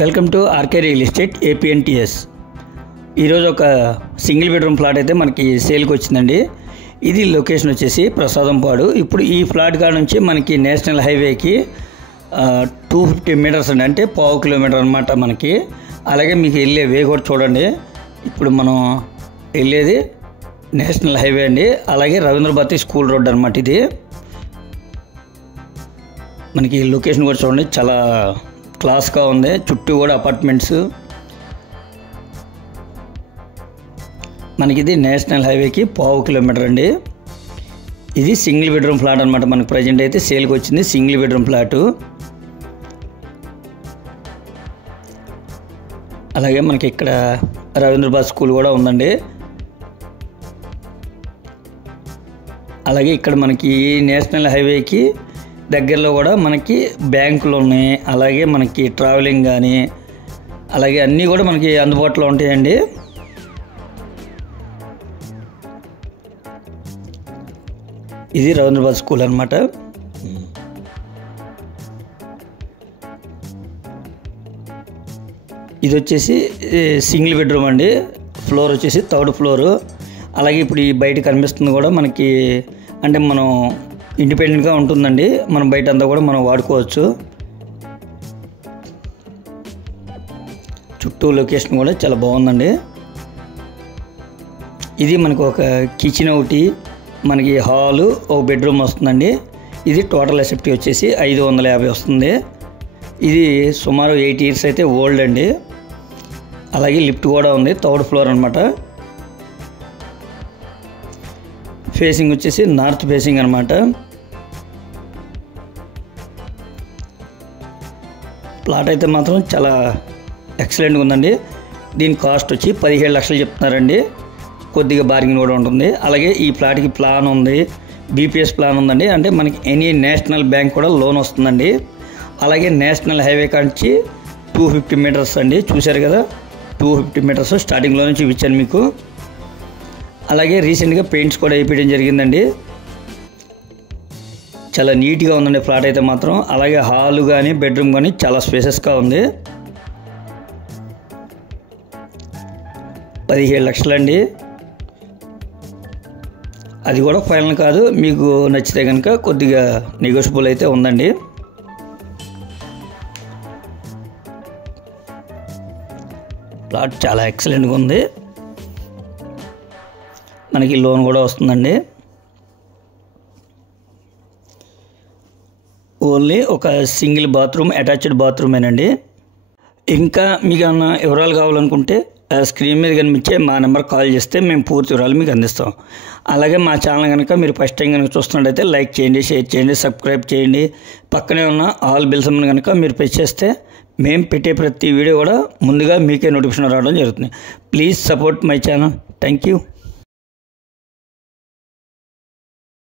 Welcome to RK real estate APNTS. ఈరోజు ఒక single bedroom flat అయితే మనకి సేల్కి వచ్చిందండి. ఇది లొకేషన్ వచ్చేసి ప్రసాదంపాడు. ఇప్పుడు ఈ ఫ్లాట్ కాడ నుంచి మనకి నేషనల్ హైవేకి 250 మీటర్స్ అండి, అంటే 1/2 కిలోమీటర్ అనమాట మనకి. అలాగే మీకు వెళ్ళే వే కూడా చూడండి. ఇప్పుడు మనం వెళ్ళేది నేషనల్ హైవే అండి. అలాగే రవీంద్ర భారతి స్కూల్ రోడ్ అనమాట. ఇది మనకి లొకేషన్ కూడా చూడండి, చాలా క్లాస్గా ఉంది. చుట్టూ కూడా అపార్ట్మెంట్స్. మనకి ఇది నేషనల్ హైవేకి 1/2 కిలోమీటర్ అండి. ఇది సింగిల్ బెడ్రూమ్ ఫ్లాట్ అనమాట. మనకు ప్రజెంట్ అయితే సేల్కి వచ్చింది సింగిల్ బెడ్రూమ్ ఫ్లాటు. అలాగే మనకి ఇక్కడ రవీంద్ర భారతి స్కూల్ కూడా ఉందండి. అలాగే ఇక్కడ మనకి నేషనల్ హైవేకి దగ్గరలో కూడా మనకి బ్యాంకులు ఉన్నాయి. అలాగే మనకి ట్రావెలింగ్ కానీ అలాగే అన్నీ కూడా మనకి అందుబాటులో ఉంటాయండి. ఇది రవీంద్ర భారతి స్కూల్ అనమాట. ఇది వచ్చేసి సింగిల్ బెడ్రూమ్ అండి. ఫ్లోర్ వచ్చేసి 3rd ఫ్లోరు. అలాగే ఇప్పుడు ఈ బయట కనిపిస్తుంది కూడా మనకి, అంటే మనం ఇండిపెండెంట్గా ఉంటుందండి. మనం బయట అంతా కూడా మనం వాడుకోవచ్చు. చుట్టూ లొకేషన్ కూడా చాలా బాగుందండి. ఇది మనకు ఒక కిచెన్ ఒకటి, మనకి హాలు, ఒక బెడ్రూమ్ వస్తుందండి. ఇది టోటల్ ఎసెప్టీ వచ్చేసి 550 వస్తుంది. ఇది సుమారు 8 years అయితే ఓల్డ్ అండి. అలాగే లిఫ్ట్ కూడా ఉంది, 3rd ఫ్లోర్ అనమాట. ఫేసింగ్ వచ్చేసి నార్త్ ఫేసింగ్ అనమాట. ప్లాట్ అయితే మాత్రం చాలా ఎక్సలెంట్గా ఉందండి. దీని కాస్ట్ వచ్చి 17 లక్షలు చెప్తున్నారండి. కొద్దిగా బార్గింగ్ కూడా ఉంటుంది. అలాగే ఈ ప్లాట్కి ప్లాన్ ఉంది, బీపీఎస్ ప్లాన్ ఉందండి. అంటే మనకి ఎనీ నేషనల్ బ్యాంక్ కూడా లోన్ వస్తుందండి. అలాగే నేషనల్ హైవే కాంచి 250 మీటర్స్ అండి. చూశారు కదా, 250 మీటర్స్ స్టార్టింగ్లో నుంచి చూపించాను మీకు. అలాగే రీసెంట్గా పెయింట్స్ కూడా వేయించడం జరిగిందండి. చాలా నీట్గా ఉందండి ఫ్లాట్ అయితే మాత్రం. అలాగే హాల్ కానీ బెడ్రూమ్ కానీ చాలా స్పేసెస్గా ఉంది. 17 లక్షలండి. అది కూడా ఫైనల్ కాదు, మీకు నచ్చితే కనుక కొద్దిగా నెగోషియబుల్ అయితే ఉందండి. ప్లాట్ చాలా ఎక్సలెంట్గా ఉంది. మనకి లోన్ కూడా వస్తుందండి. ఓన్లీ ఒక సింగిల్ బాత్రూమ్, అటాచ్డ్ బాత్రూమేనండి. ఇంకా మీకు ఏమన్నా వివరాలు కావాలనుకుంటే స్క్రీన్ మీద కనిపించే మా నెంబర్ కాల్ చేస్తే మేము పూర్తి వివరాలు మీకు అందిస్తాం. అలాగే మా ఛానల్ కనుక మీరు ఫస్ట్ టైం కనుక చూస్తున్నట్టయితే లైక్ చేయండి, షేర్ చేయండి, సబ్స్క్రైబ్ చేయండి. పక్కనే ఉన్న ఆల్ బెల్స్ కనుక మీరు ప్రెస్ చేస్తే మేము పెట్టే ప్రతి వీడియో కూడా ముందుగా మీకే నోటిఫికేషన్ రావడం జరుగుతుంది. Please support my channel. Thank you.